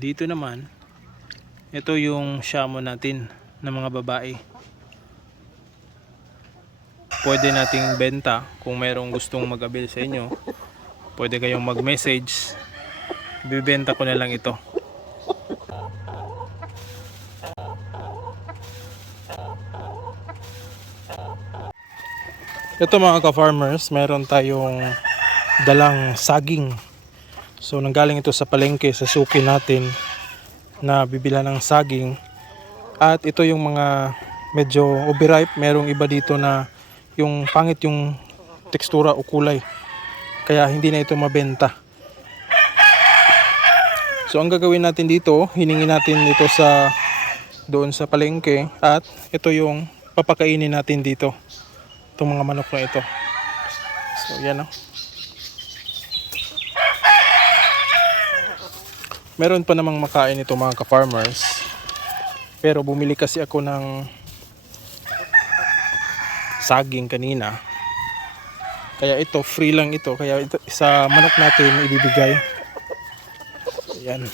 dito naman, ito yung shamo natin ng mga babae. Pwede nating benta kung merong gustong mag-avail sa inyo. Pwede kayong mag-message. Bibenta ko na lang ito. Ito mga ka-farmers, meron tayong dalang saging. So nanggaling ito sa palengke sa suki natin na bibila ng saging. At ito yung mga medyo overripe, merong iba dito na yung pangit yung tekstura o kulay. Kaya hindi na ito mabenta. So ang gagawin natin dito, hiningi natin ito sa doon sa palengke at ito yung papakainin natin dito itong mga manok na ito. So, yan o. Meron pa namang makain ito mga ka-farmers. Pero bumili kasi ako ng saging kanina. Kaya ito, free lang ito. Kaya ito, sa manok natin ibibigay. Yan.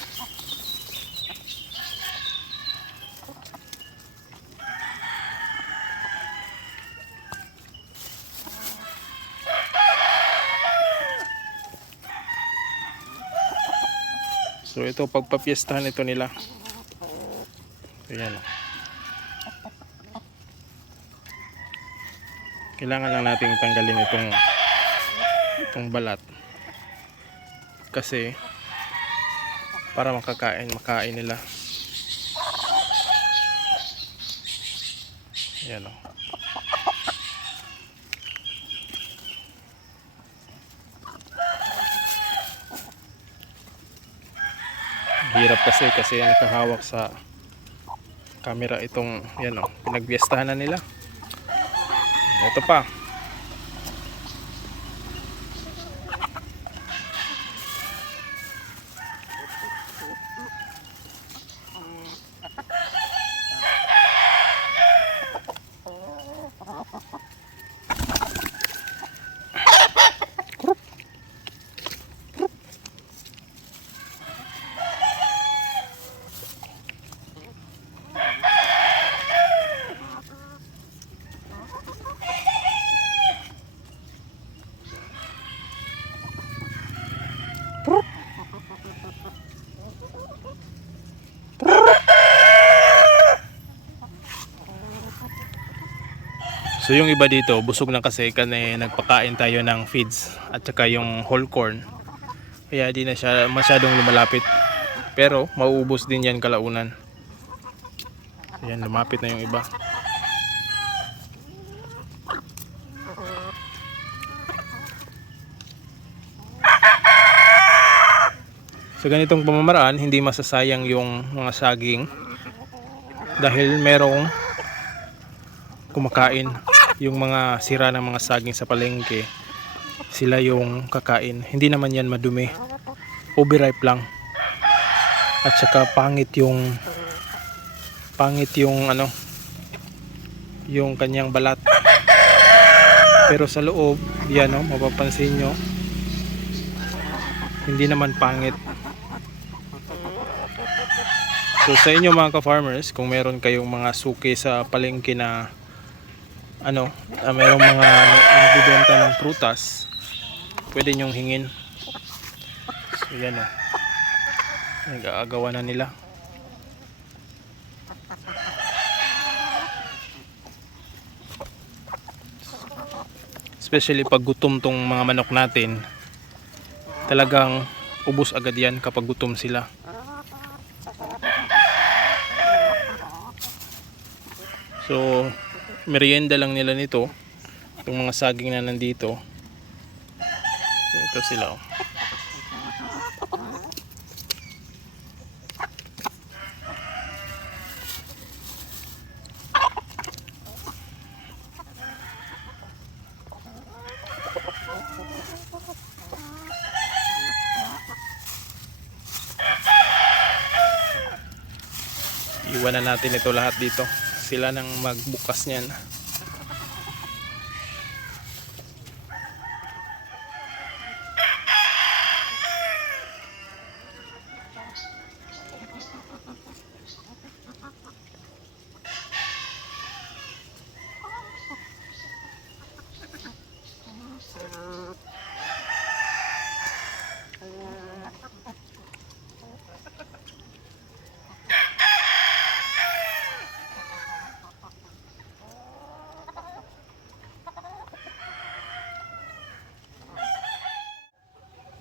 So ito pagpapiestahan ito nila. Ayan. Kailangan lang nating tanggalin itong itong balat. Kasi para makakain, makain nila. Ayan o. Hirap kasi kasi nakahawak sa camera itong yan o, pinagbiestahan na nila. Ito pa. So yung iba dito, busog na kasi kasi nagpakain tayo ng feeds at saka yung whole corn. Kaya di na siya masyadong lumalapit. Pero mauubos din yan kalaunan. Ayan, lumapit na yung iba. Sa ganitong pamamaraan, hindi masasayang yung mga saging dahil merong kumakain yung mga sira ng mga saging sa palengke sila yung kakain. Hindi naman yan madumi. Overripe lang. At saka pangit yung pangit yung ano yung kanyang balat. Pero sa loob yan o mapapansin nyo. Hindi naman pangit. So sa inyo mga ka-farmers kung meron kayong mga suki sa palengke na ano, uh, mayroong mga nagbibenta ng prutas, pwede nyong hingin. So yan o. Nag-aagawa na nila. Especially pag gutom tong mga manok natin, talagang ubos agad yan kapag gutom sila. So, merienda lang nila nito. Yung mga saging na nandito. Ito sila oh. iwan na natin ito lahat dito sila nang magbukas niyan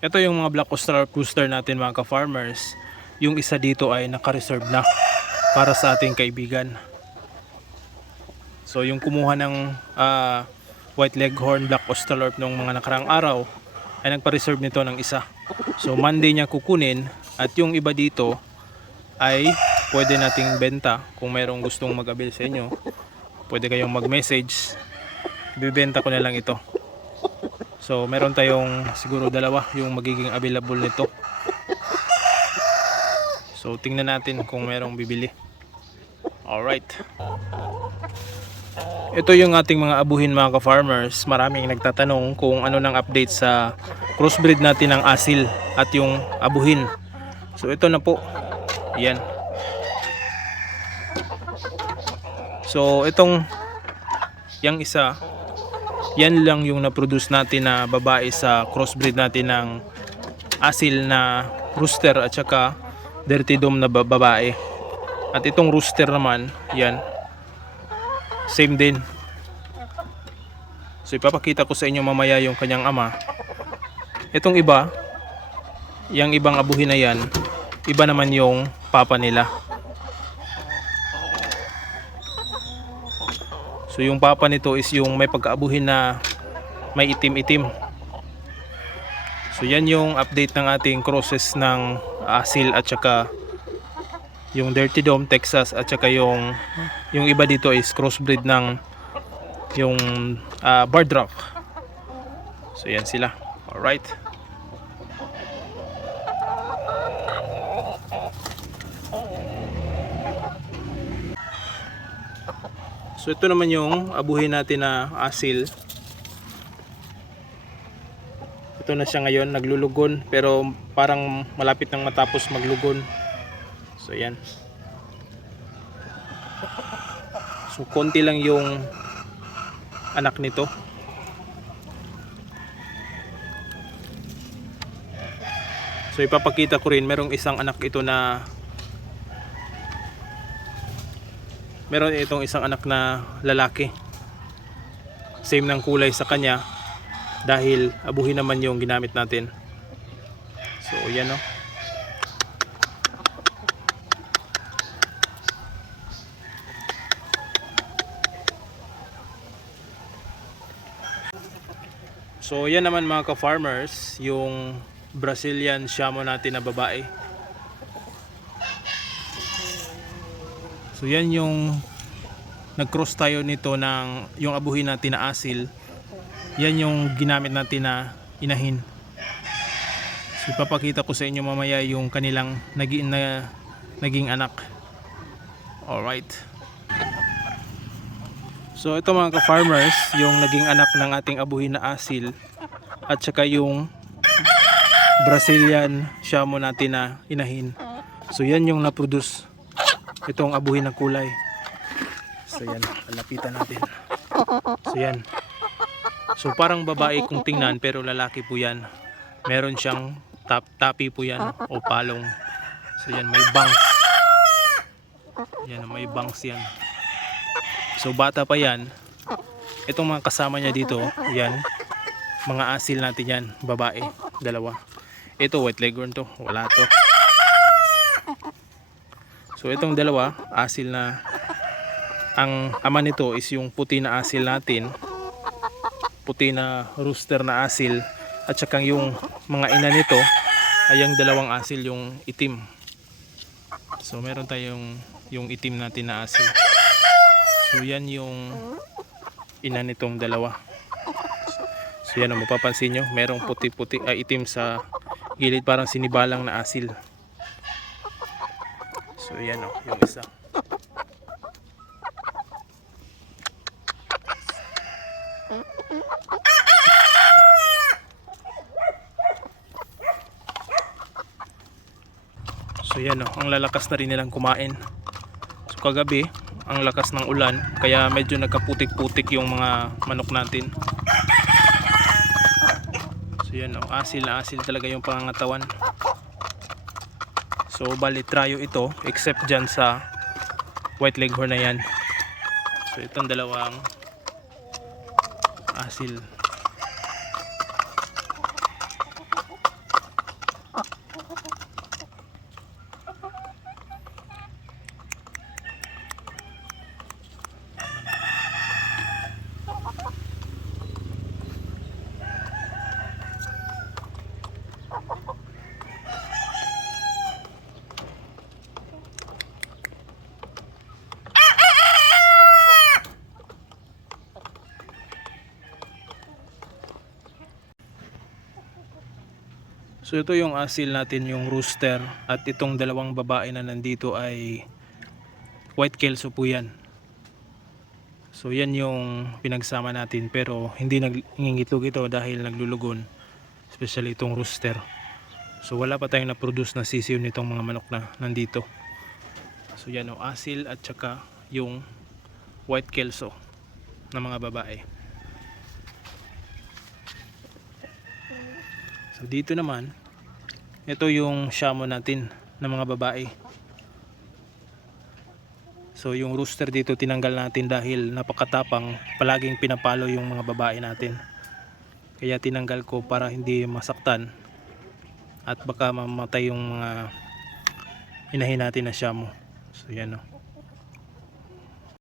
Ito yung mga black Australian rooster natin mga ka-farmers. Yung isa dito ay naka-reserve na para sa ating kaibigan. So yung kumuha ng ah, white leghorn black Australorp nung mga nakarang araw ay nagpa-reserve nito ng isa. So Monday niya kukunin at yung iba dito ay pwede nating benta kung mayroong gustong mag-avail sa inyo. Pwede kayong mag-message. Bibenta ko na lang ito. So meron tayong siguro dalawa yung magiging available nito. So tingnan natin kung merong bibili. Alright. Ito yung ating mga abuhin mga ka-farmers. Maraming nagtatanong kung ano nang update sa crossbreed natin ng asil at yung abuhin. So ito na po. Yan. So itong yang isa yan lang yung na-produce natin na babae sa crossbreed natin ng asil na rooster at saka dirty dome na ba- babae. At itong rooster naman, yan, same din. So ipapakita ko sa inyo mamaya yung kanyang ama. Itong iba, yung ibang abuhin na yan, iba naman yung papa nila. So yung papa nito is yung may pagkaabuhin na may itim-itim. So yan yung update ng ating crosses ng asil at saka yung Dirty Dome Texas at saka yung yung iba dito is crossbreed ng yung ah, Barred Rock. So yan sila. Alright. So ito naman yung abuhin natin na asil. Ito na siya ngayon, naglulugon pero parang malapit nang matapos maglugon. So yan. So konti lang yung anak nito. So ipapakita ko rin, merong isang anak ito na meron itong isang anak na lalaki. Same ng kulay sa kanya dahil abuhin naman yung ginamit natin. So yan o. So yan naman mga ka-farmers, yung Brazilian Shamo natin na babae. So yan yung nag-cross tayo nito ng yung abuhin natin na asil. Yan yung ginamit natin na inahin. So ipapakita ko sa inyo mamaya yung kanilang naging, na, naging anak. Alright. So ito mga ka-farmers, yung naging anak ng ating abuhin na asil at saka yung Brazilian Shamo natin na inahin. So yan yung na-produce itong abuhin ng kulay. So yan, lapitan natin. So yan. So parang babae kung tingnan pero lalaki po yan. Meron siyang tap tapi po yan o palong. So yan, may bangs. Yan, may bangs yan. So bata pa yan. Itong mga kasama niya dito, yan. Mga asil natin yan, babae, dalawa. Ito white leghorn to, wala to. So itong dalawa, asil na ang ama nito is yung puti na asil natin. Puti na rooster na asil at saka yung mga ina nito ay yung dalawang asil yung itim. So meron tayong yung itim natin na asil. So yan yung ina nitong dalawa. So yan ang mapapansin nyo, merong puti-puti ay itim sa gilid parang sinibalang na asil. So yan o, yung isa. So yan o, ang lalakas na rin nilang kumain. So kagabi, ang lakas ng ulan, kaya medyo nagkaputik-putik yung mga manok natin. So yan o, asil na asil talaga yung pangangatawan. So bali tryo ito except dyan sa white leghorn na yan. So itong dalawang asil. So ito yung asil natin yung rooster at itong dalawang babae na nandito ay white kelso po yan. So yan yung pinagsama natin pero hindi nangingitlog ito dahil naglulugon. Especially itong rooster. So wala pa tayong na-produce na sisiw nitong mga manok na nandito. So yan o asil at saka yung white kelso na mga babae. So dito naman, ito yung shamo natin na mga babae. So yung rooster dito tinanggal natin dahil napakatapang, palaging pinapalo yung mga babae natin. Kaya tinanggal ko para hindi masaktan at baka mamatay yung mga inahin natin na shamo. So yan o.